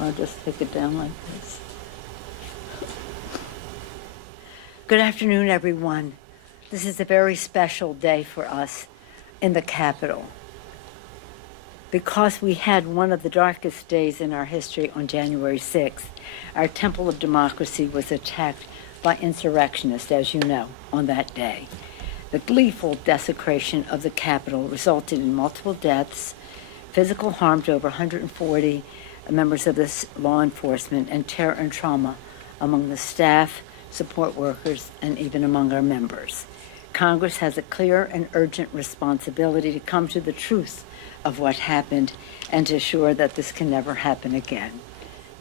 I'll just take it down like this. Good afternoon, everyone. This is a very special day for us in the Capitol because we had one of the darkest days in our history on January 6th. Our temple of democracy was attacked by insurrectionists, as you know, on that day. The gleeful desecration of the Capitol resulted in multiple deaths, physical harm to over 140 members of this law enforcement, and terror and trauma among the staff, support workers, and even among our members. Congress has a clear and urgent responsibility to come to the truth of what happened and to ensure that this can never happen again.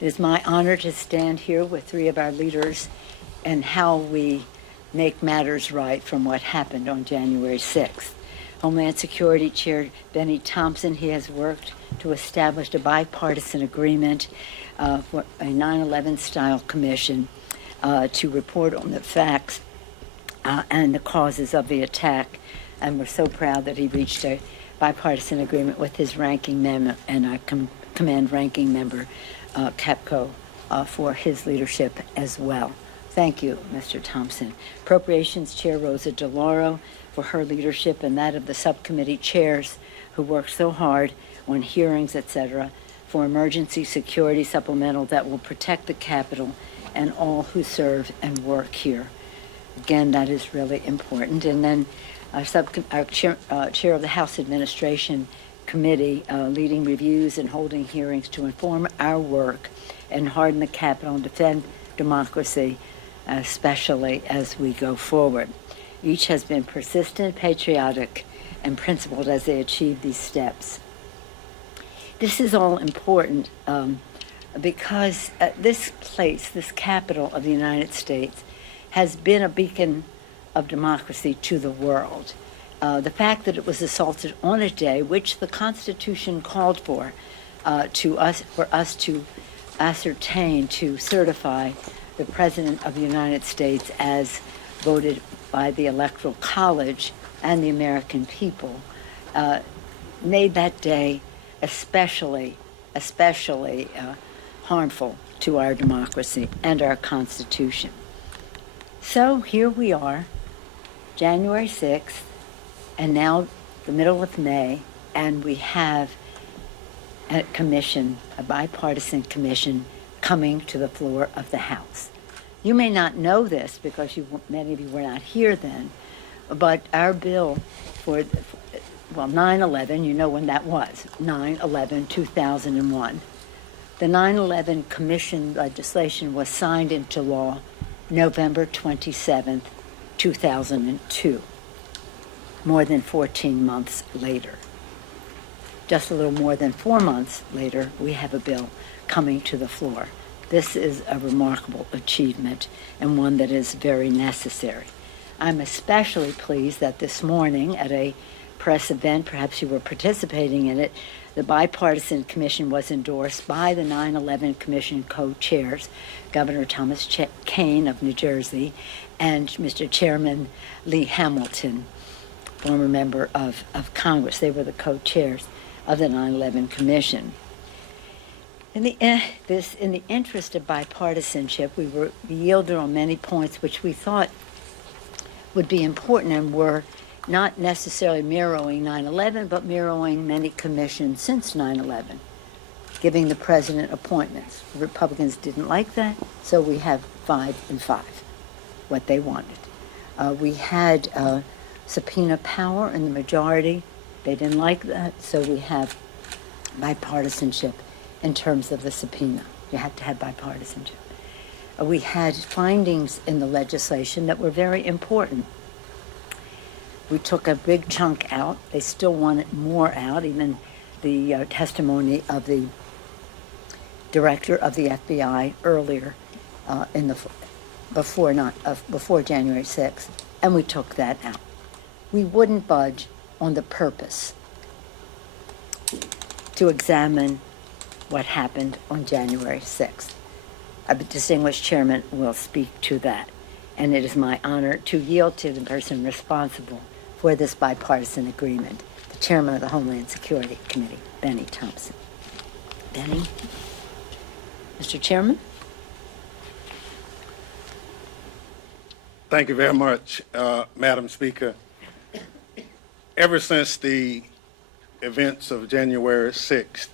It is my honor to stand here with three of our leaders and how we make matters right from what happened on January 6th. Homeland Security Chair Benny Thompson, he has worked to establish a bipartisan agreement for a 9/11 style commission to report on the facts and the causes of the attack. And we're so proud that he reached a bipartisan agreement with his ranking member, and I commend ranking member Capco for his leadership as well. Thank you, Mr. Thompson. Appropriations Chair Rosa DeLauro for her leadership and that of the subcommittee chairs who worked so hard on hearings, etc., for emergency security supplemental that will protect the Capitol and all who serve and work here. Again, that is really important. And then our chair of the House Administration Committee leading reviews and holding hearings to inform our work and harden the Capitol and defend democracy, especially as we go forward. Each has been persistent, patriotic, and principled as they achieve these steps. This is all important because this place, this Capitol of the United States, has been a beacon of democracy to the world. The fact that it was assaulted on a day which the Constitution called for us to ascertain, to certify the President of the United States as voted by the Electoral College and the American people, made that day especially harmful to our democracy and our Constitution. So here we are, January 6th, and now the middle of May, and we have a commission, a bipartisan commission, coming to the floor of the House. You may not know this because many of you were not here then, but our bill for 9/11, you know when that was, 9/11/2001. The 9/11 Commission legislation was signed into law November 27th, 2002, more than 14 months later. Just a little more than 4 months later, we have a bill coming to the floor. This is a remarkable achievement and one that is very necessary. I'm especially pleased that this morning at a press event, perhaps you were participating in it, the bipartisan commission was endorsed by the 9/11 Commission co-chairs, Governor Thomas Kean of New Jersey and Mr. Chairman Lee Hamilton, former member of Congress. They were the co-chairs of the 9/11 Commission. In the interest of bipartisanship, we yielded on many points which we thought would be important and were not necessarily mirroring 9/11, but mirroring many commissions since 9/11, giving the president appointments. The Republicans didn't like that, so we have 5 and 5, what they wanted. We had subpoena power in the majority. They didn't like that, so we have bipartisanship in terms of the subpoena. You have to have bipartisanship. We had findings in the legislation that were very important. We took a big chunk out. They still wanted more out, even the testimony of the director of the FBI earlier before January 6th, and we took that out. We wouldn't budge on the purpose to examine what happened on January 6th. A distinguished chairman will speak to that, and it is my honor to yield to the person responsible for this bipartisan agreement, the chairman of the Homeland Security Committee, Benny Thompson. Benny? Mr. Chairman? Thank you very much, Madam Speaker. Ever since the events of January 6th,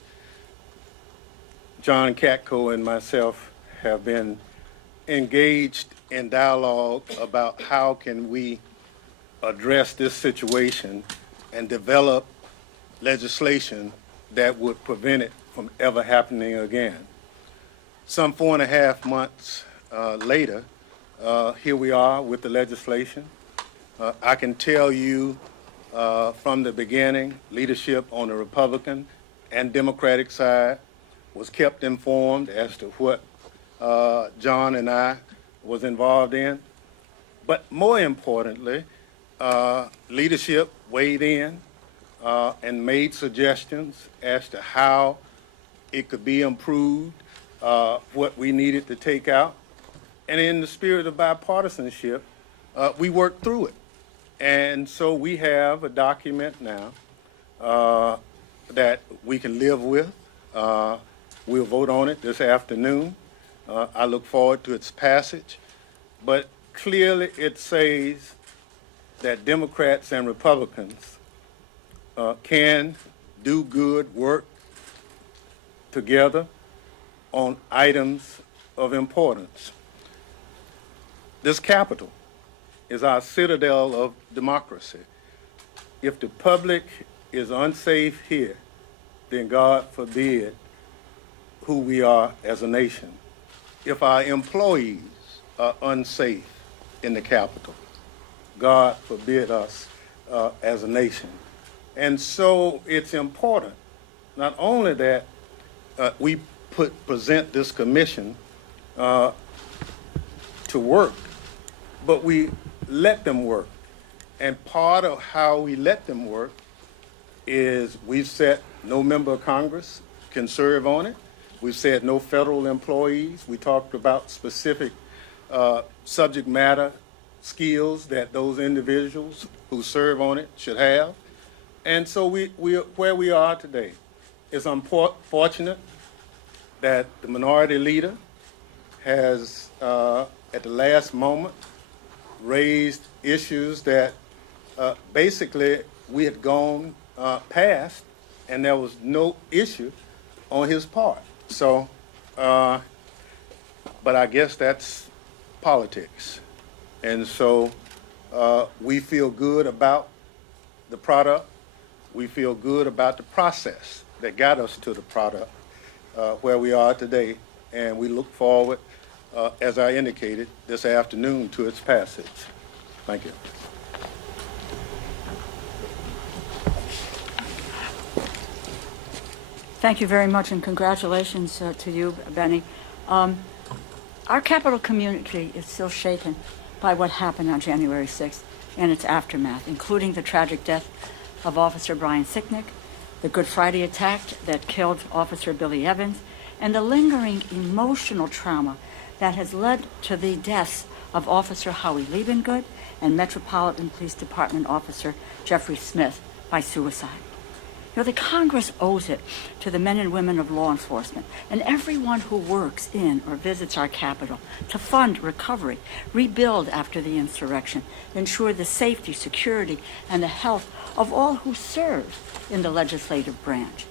John Katko and myself have been engaged in dialogue about how can we address this situation and develop legislation that would prevent it from ever happening again. Some 4.5 months later, here we are with the legislation. I can tell you from the beginning, leadership on the Republican and Democratic side was kept informed as to what John and I was involved in. But more importantly, leadership weighed in and made suggestions as to how it could be improved, what we needed to take out. And in the spirit of bipartisanship, we worked through it. And so we have a document now that we can live with. We'll vote on it this afternoon. I look forward to its passage. But clearly it says that Democrats and Republicans can do good work together on items of importance. This Capitol is our citadel of democracy. If the public is unsafe here, then God forbid who we are as a nation. If our employees are unsafe in the Capitol, God forbid us as a nation. And so it's important not only that we present this commission to work, but we let them work. And part of how we let them work is we've said no member of Congress can serve on it. We've said no federal employees. We talked about specific subject matter skills that those individuals who serve on it should have. And so where we are today is unfortunate that the minority leader has, at the last moment, raised issues that basically we had gone past, and there was no issue on his part. So, but I guess that's politics. And so we feel good about the product. We feel good about the process that got us to the product where we are today. And we look forward, as I indicated, this afternoon to its passage. Thank you. Thank you very much, and congratulations to you, Benny. Our Capitol community is still shaken by what happened on January 6th and its aftermath, including the tragic death of Officer Brian Sicknick, the Good Friday attack that killed Officer Billy Evans, and the lingering emotional trauma that has led to the deaths of Officer Howie Liebengood and Metropolitan Police Department Officer Jeffrey Smith by suicide. You know, the Congress owes it to the men and women of law enforcement and everyone who works in or visits our Capitol to fund recovery, rebuild after the insurrection, ensure the safety, security, and the health of all who serve in the legislative branch.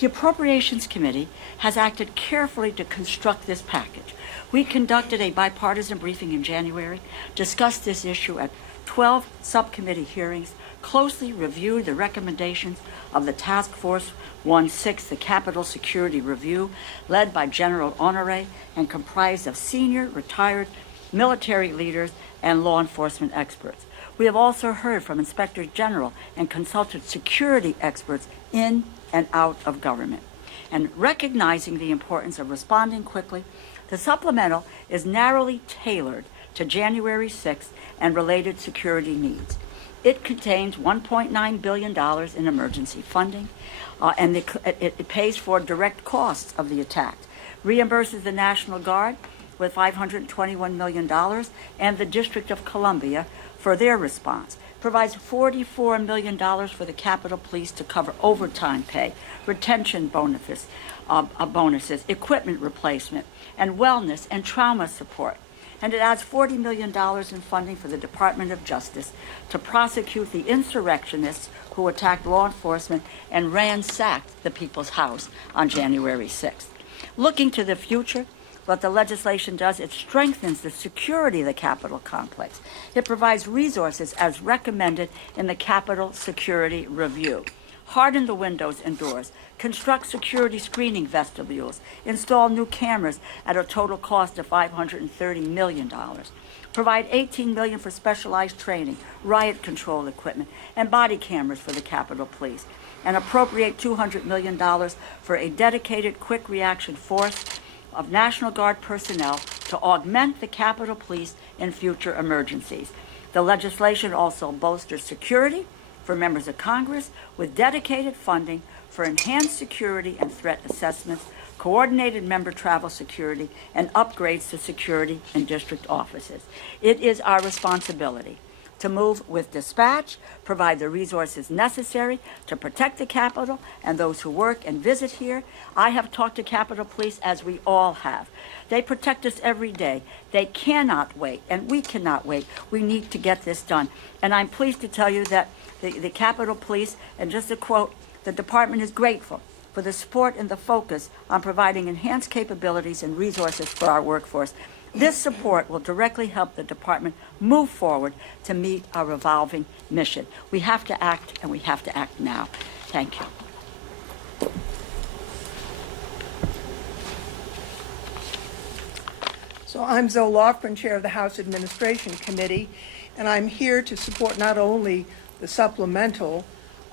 The Appropriations Committee has acted carefully to construct this package. We conducted a bipartisan briefing in January, discussed this issue at 12 subcommittee hearings, closely reviewed the recommendations of the Task Force 1-6, the Capitol Security Review, led by General Honore and comprised of senior, retired military leaders and law enforcement experts. We have also heard from Inspector General and consulted security experts in and out of government. And recognizing the importance of responding quickly, the supplemental is narrowly tailored to January 6th and related security needs. It contains $1.9 billion in emergency funding, and it pays for direct costs of the attack, reimburses the National Guard with $521 million and the District of Columbia for their response, provides $44 million for the Capitol Police to cover overtime pay, retention bonuses, equipment replacement, and wellness and trauma support. And it adds $40 million in funding for the Department of Justice to prosecute the insurrectionists who attacked law enforcement and ransacked the People's House on January 6th. Looking to the future, what the legislation does, it strengthens the security of the Capitol complex. It provides resources as recommended in the Capitol Security Review. Harden the windows and doors, construct security screening vestibules, install new cameras at a total cost of $530 million. Provide $18 million for specialized training, riot control equipment, and body cameras for the Capitol Police. And appropriate $200 million for a dedicated quick reaction force of National Guard personnel to augment the Capitol Police in future emergencies. The legislation also bolsters security for members of Congress with dedicated funding for enhanced security and threat assessments, coordinated member travel security, and upgrades to security in district offices. It is our responsibility to move with dispatch, provide the resources necessary to protect the Capitol and those who work and visit here. I have talked to Capitol Police, as we all have. They protect us every day. They cannot wait, and we cannot wait. We need to get this done. And I'm pleased to tell you that the Capitol Police, and just to quote, the department is grateful for the support and the focus on providing enhanced capabilities and resources for our workforce. This support will directly help the department move forward to meet our evolving mission. We have to act, and we have to act now. Thank you. So I'm Zoe Lofgren, Chair of the House Administration Committee, and I'm here to support not only the supplemental,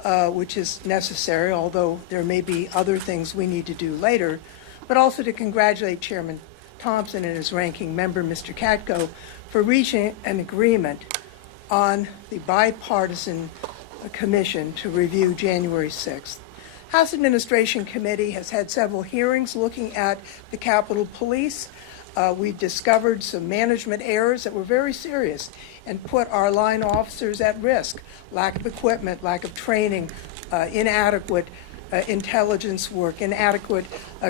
which is necessary, although there may be other things we need to do later, but also to congratulate Chairman Thompson and his ranking member, Mr. Katko, for reaching an agreement on the bipartisan commission to review January 6th. House Administration Committee has had several hearings looking at the Capitol Police. We've discovered some management errors that were very serious and put our line officers at risk. Lack of equipment, lack of training, inadequate intelligence work, inadequate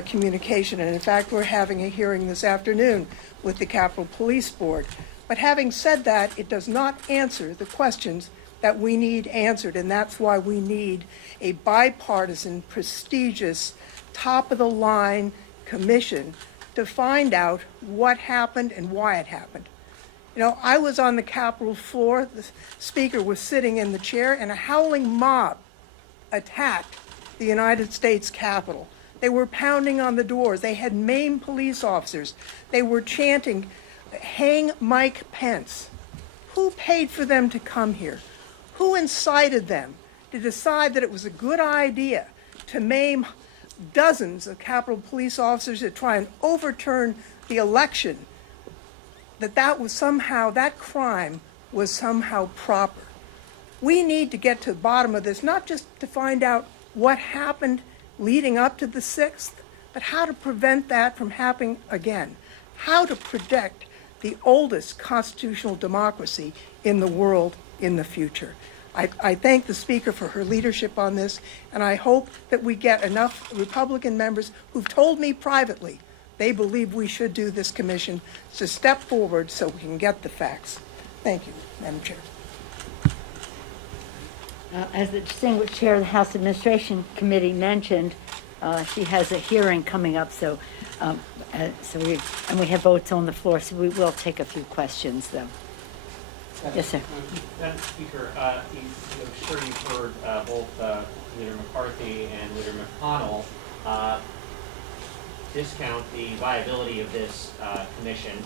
communication. And in fact, we're having a hearing this afternoon with the Capitol Police Board. But having said that, it does not answer the questions that we need answered, and that's why we need a bipartisan, prestigious, top-of-the-line commission to find out what happened and why it happened. You know, I was on the Capitol floor, the speaker was sitting in the chair, and a howling mob attacked the United States Capitol. They were pounding on the doors. They had maimed police officers. They were chanting, "Hang Mike Pence." Who paid for them to come here? Who incited them to decide that it was a good idea to maim dozens of Capitol Police officers to try and overturn the election? That crime was somehow proper. We need to get to the bottom of this, not just to find out what happened leading up to the 6th, but how to prevent that from happening again, how to protect the oldest constitutional democracy in the world in the future. I thank the Speaker for her leadership on this, and I hope that we get enough Republican members who've told me privately they believe we should do this commission to step forward so we can get the facts. Thank you, Madam Chair. As the distinguished chair of the House Administration Committee mentioned, she has a hearing coming up, we have votes on the floor, so we will take a few questions, though. Yes, sir. Madam Speaker, I'm sure you've heard both Leader McCarthy and Leader McConnell discount the viability of this commission,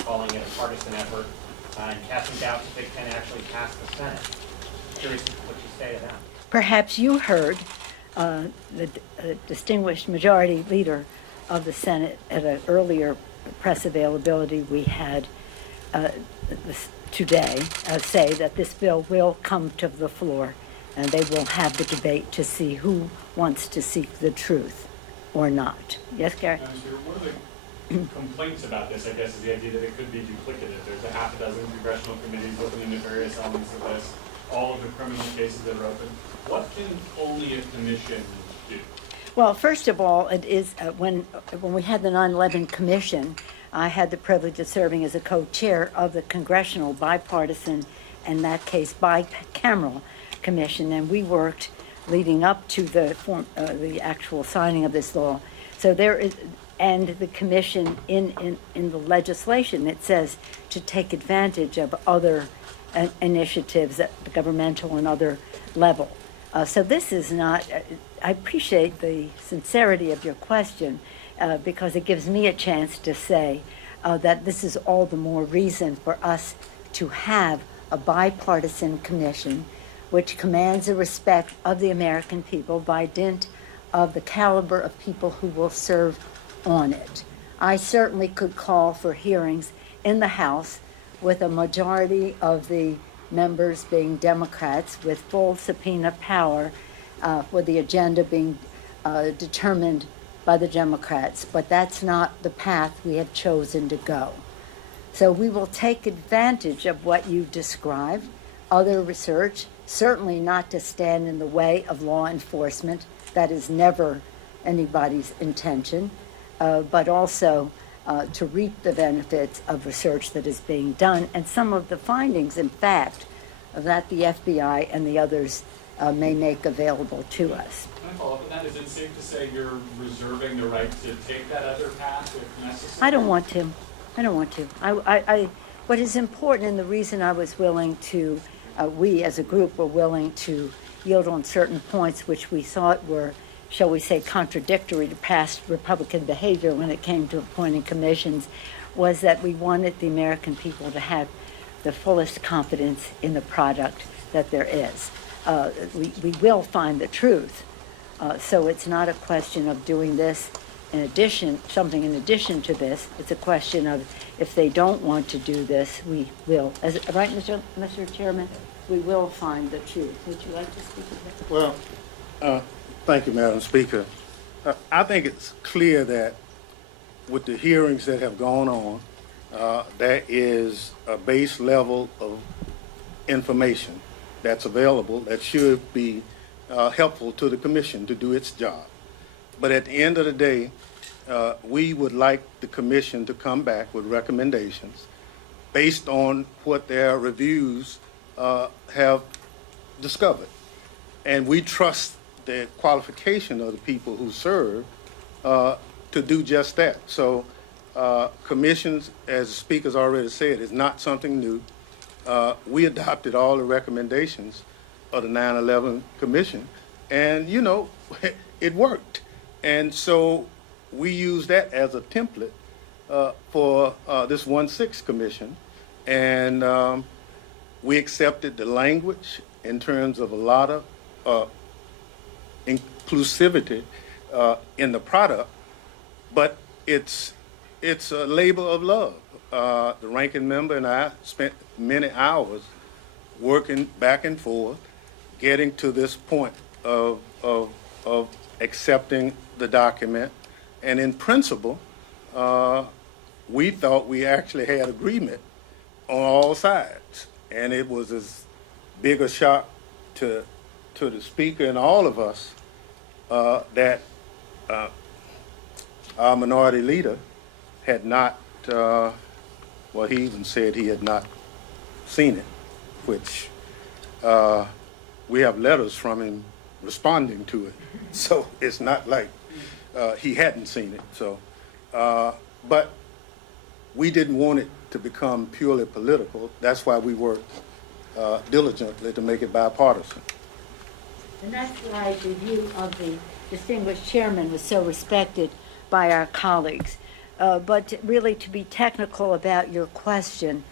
calling it a partisan effort, and casting doubts if it can actually pass the Senate. Curious what you say to that. Perhaps you heard the distinguished majority leader of the Senate at an earlier press availability we had today say that this bill will come to the floor and they will have the debate to see who wants to seek the truth or not. Yes, Gary? One of the complaints about this, I guess, is the idea that it could be duplicative. There's a half a dozen congressional committees looking into various elements of this. all of the criminal cases that are open. What can only a commission do? Well, first of all, it is when we had the 9/11 Commission, I had the privilege of serving as a co-chair of the Congressional Bipartisan, in that case, bicameral commission, and we worked leading up to the actual signing of this law. So there is, and the commission in the legislation, it says to take advantage of other initiatives at the governmental and other level. So this is not, I appreciate the sincerity of your question because it gives me a chance to say that this is all the more reason for us to have a bipartisan commission which commands the respect of the American people by dint of the caliber of people who will serve on it. I certainly could call for hearings in the House with a majority of the members being Democrats with full subpoena power with the agenda being determined by the Democrats, but that's not the path we have chosen to go. So we will take advantage of what you described, other research, certainly not to stand in the way of law enforcement. That is never anybody's intention, but also to reap the benefits of research that is being done and some of the findings, in fact, that the FBI and the others may make available to us. Can I follow up on that? Is it safe to say you're reserving the right to take that other path if necessary? I don't want to. What is important, and the reason I was willing to, we as a group were willing to yield on certain points which we thought were, shall we say, contradictory to past Republican behavior when it came to appointing commissions, was that we wanted the American people to have the fullest confidence in the product that there is. We will find the truth. So it's not a question of doing this in addition, something in addition to this. It's a question of if they don't want to do this, we will. Right, Mr. Chairman? We will find the truth. Would you like to speak to that? Well, thank you, Madam Speaker. I think it's clear that with the hearings that have gone on, there is a base level of information that's available that should be helpful to the commission to do its job. But at the end of the day, we would like the commission to come back with recommendations based on what their reviews have discovered. And we trust the qualification of the people who serve to do just that. So commissions, as the speaker's already said, is not something new. We adopted all the recommendations of the 9/11 Commission, and, you know, it worked. And so we use that as a template for this 1/6 Commission, and we accepted the language in terms of a lot of inclusivity in the product, but it's a labor of love. The ranking member and I spent many hours working back and forth, getting to this point of accepting the document. And in principle, we thought we actually had agreement on all sides. And it was as big a shock to the speaker and all of us that our minority leader had not, well, he even said he had not seen it, which we have letters from him responding to it. So it's not like he hadn't seen it. So, but we didn't want it to become purely political. That's why we worked diligently to make it bipartisan. And that's why the view of the distinguished chairman was so respected by our colleagues. But really, to be technical about your question,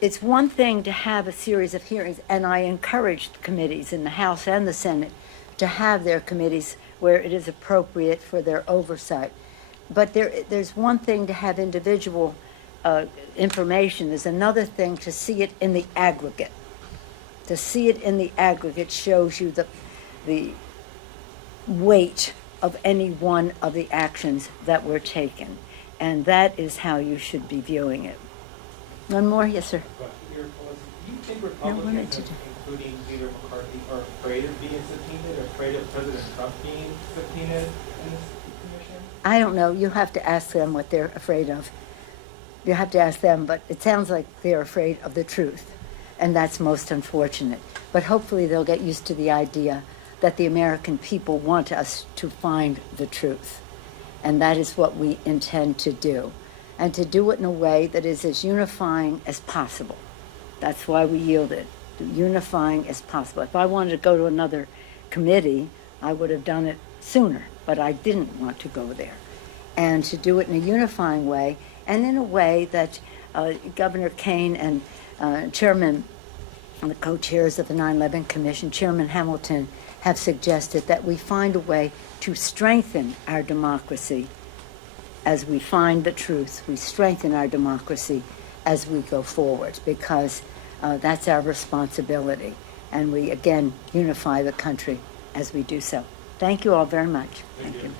it's one thing to have a series of hearings, and I encourage the committees in the House and the Senate to have their committees where it is appropriate for their oversight. But there's one thing to have individual information. There's another thing to see it in the aggregate. To see it in the aggregate shows you the weight of any one of the actions that were taken. And that is how you should be viewing it. One more? Yes, sir. Do you think No, one Republicans minute. have including Leader McCarthy, are afraid of being subpoenaed, or afraid of President Trump being subpoenaed in this commission? I don't know. You have to ask them what they're afraid of. You have to ask them, but it sounds like they're afraid of the truth, and that's most unfortunate. But hopefully they'll get used to the idea that the American people want us to find the truth, and that is what we intend to do, and to do it in a way that is as unifying as possible. That's why we yielded, unifying as possible. If I wanted to go to another committee, I would have done it sooner, but I didn't want to go there. And to do it in a unifying way, and in a way that Governor Kane and Chairman, the co-chairs of the 9/11 Commission, Chairman Hamilton, have suggested that we find a way to strengthen our democracy as we find the truth. We strengthen our democracy as we go forward, because that's our responsibility. And we, again, unify the country as we do so. Thank you all very much. Thank you.